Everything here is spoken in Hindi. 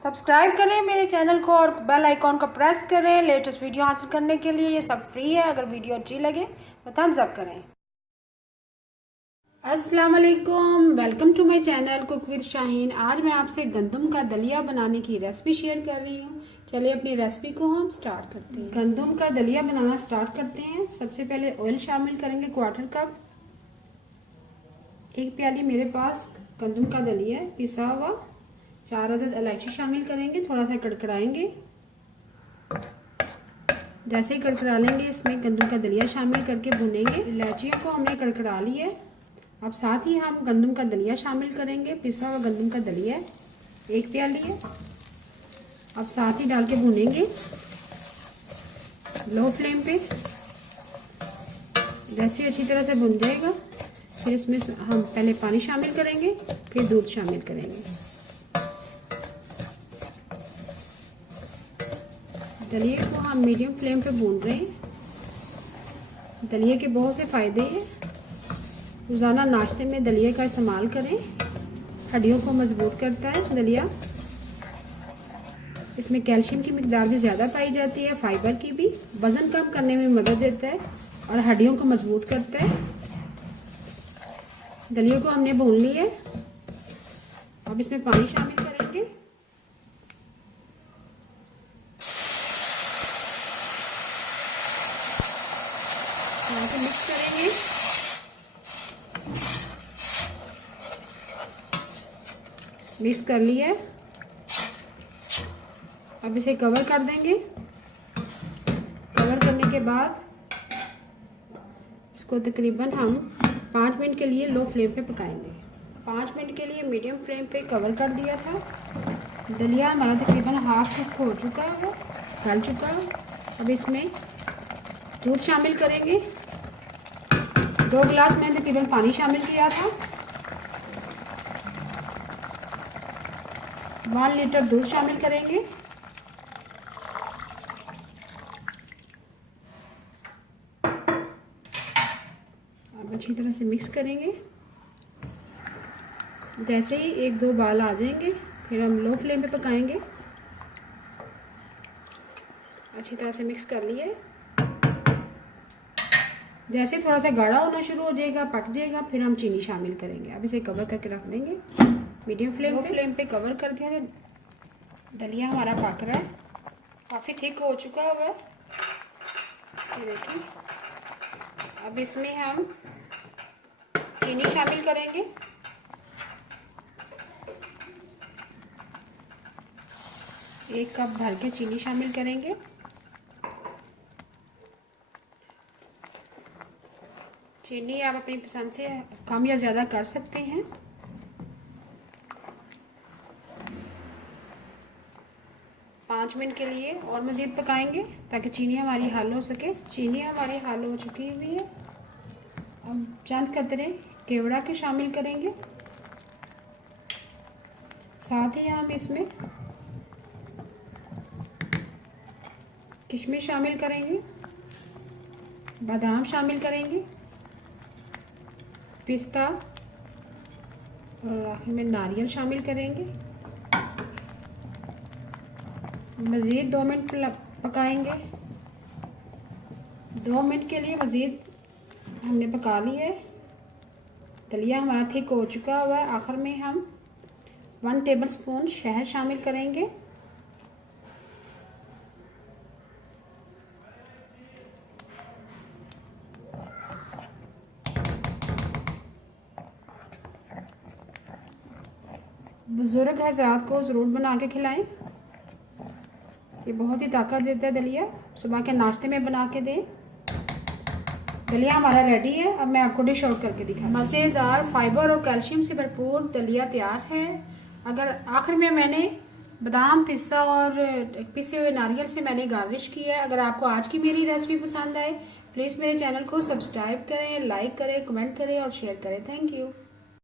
सब्सक्राइब करें मेरे चैनल को और बेल आइकॉन को प्रेस करें लेटेस्ट वीडियो हासिल करने के लिए। ये सब फ्री है। अगर वीडियो अच्छी लगे तो थम्स अप करें। अस्सलाम वालेकुम, welcome to my channel cook with Shaheen. आज मैं आपसे गंदम का दलिया बनाने की रेसिपी शेयर कर रही हूँ। चलिए अपनी रेसिपी को हम स्टार्ट करते हैं। गंदम का दलिया बनाना स्टार्ट करते हैं। सबसे पहले ऑयल शामिल करेंगे 1/4 कप। 1 प्याली मेरे पास गंदम का दलिया है पिसा हुआ। 4 अदद इलायची शामिल करेंगे, थोड़ा सा कड़कड़ाएंगे। जैसे ही कड़कड़ा लेंगे इसमें गंदम का दलिया शामिल करके भुनेंगे। इलायचियों को हमने कड़कड़ा लिया है। अब साथ ही हम गंदम का दलिया शामिल करेंगे। पिसा हुआ गंदम का दलिया 1 प्याली है। अब साथ ही डाल के भुनेंगे लो फ्लेम पे। जैसे अच्छी तरह से भुन जाएगा फिर इसमें हम पहले पानी शामिल करेंगे, फिर दूध शामिल करेंगे। दलिए को हम मीडियम फ्लेम पे भून रहे हैं। दलिए के बहुत से फ़ायदे हैं। रोज़ाना नाश्ते में दलिए का इस्तेमाल करें। हड्डियों को मजबूत करता है दलिया। इसमें कैल्शियम की मिकदार भी ज़्यादा पाई जाती है, फाइबर की भी। वज़न कम करने में मदद देता है और हड्डियों को मजबूत करता है। दलिए को हमने भून लिया है। अब इसमें पानी शामिल करेंगे। मिक्स करेंगे। मिक्स कर लिया है। अब इसे कवर कर देंगे। कवर करने के बाद इसको तकरीबन हम 5 मिनट के लिए लो फ्लेम पे पकाएंगे। 5 मिनट के लिए मीडियम फ्लेम पे कवर कर दिया था। दलिया हमारा तकरीबन हाफ कुक हो चुका है, गल चुका है। अब इसमें दूध शामिल करेंगे। 2 गिलास में तकरीबन पानी शामिल किया था। 1 लीटर दूध शामिल करेंगे। अब अच्छी तरह से मिक्स करेंगे। जैसे ही 1-2 बाल आ जाएंगे फिर हम लो फ्लेम पे पकाएंगे। अच्छी तरह से मिक्स कर लिए। जैसे थोड़ा सा गाढ़ा होना शुरू हो जाएगा, पक जाएगा, फिर हम चीनी शामिल करेंगे। अब इसे कवर करके रख देंगे मीडियम फ्लेम पे कवर कर दिया है। दलिया हमारा पक रहा है, काफ़ी थिक हो चुका हुआ है। ये देखिए। अब इसमें हम चीनी शामिल करेंगे। एक कप भर के चीनी शामिल करेंगे। चीनी आप अपनी पसंद से कम या ज़्यादा कर सकते हैं। पाँच मिनट के लिए और मज़ीद पकाएंगे ताकि चीनी हमारी हल हो सके। चीनी हमारी हल हो चुकी हुई है। अब चंद कतरे केवड़ा के शामिल करेंगे। साथ ही हम इसमें किशमिश शामिल करेंगे, बादाम शामिल करेंगे, पिस्ता और आखिर में नारियल शामिल करेंगे। मज़ीद 2 मिनट पकाएंगे। 2 मिनट के लिए मज़ीद हमने पका लिया है। दलिया हमारा थिक हो चुका हुआ है। आखिर में हम 1 टेबलस्पून शहद शामिल करेंगे। बुजुर्ग हज़रात को ज़रूर बना के खिलाएं। ये बहुत ही ताकत देता है दलिया। सुबह के नाश्ते में बना के दें। दलिया हमारा रेडी है। अब मैं आपको डिश आउट करके दिखाऊं। मज़ेदार, फाइबर और कैल्शियम से भरपूर दलिया तैयार है। अगर आखिर में मैंने बादाम, पिस्ता और पिसे हुए नारियल से मैंने गार्निश किया है। अगर आपको आज की मेरी रेसिपी पसंद आए प्लीज़ मेरे चैनल को सब्सक्राइब करें, लाइक करें, कमेंट करें और शेयर करें। Thank you.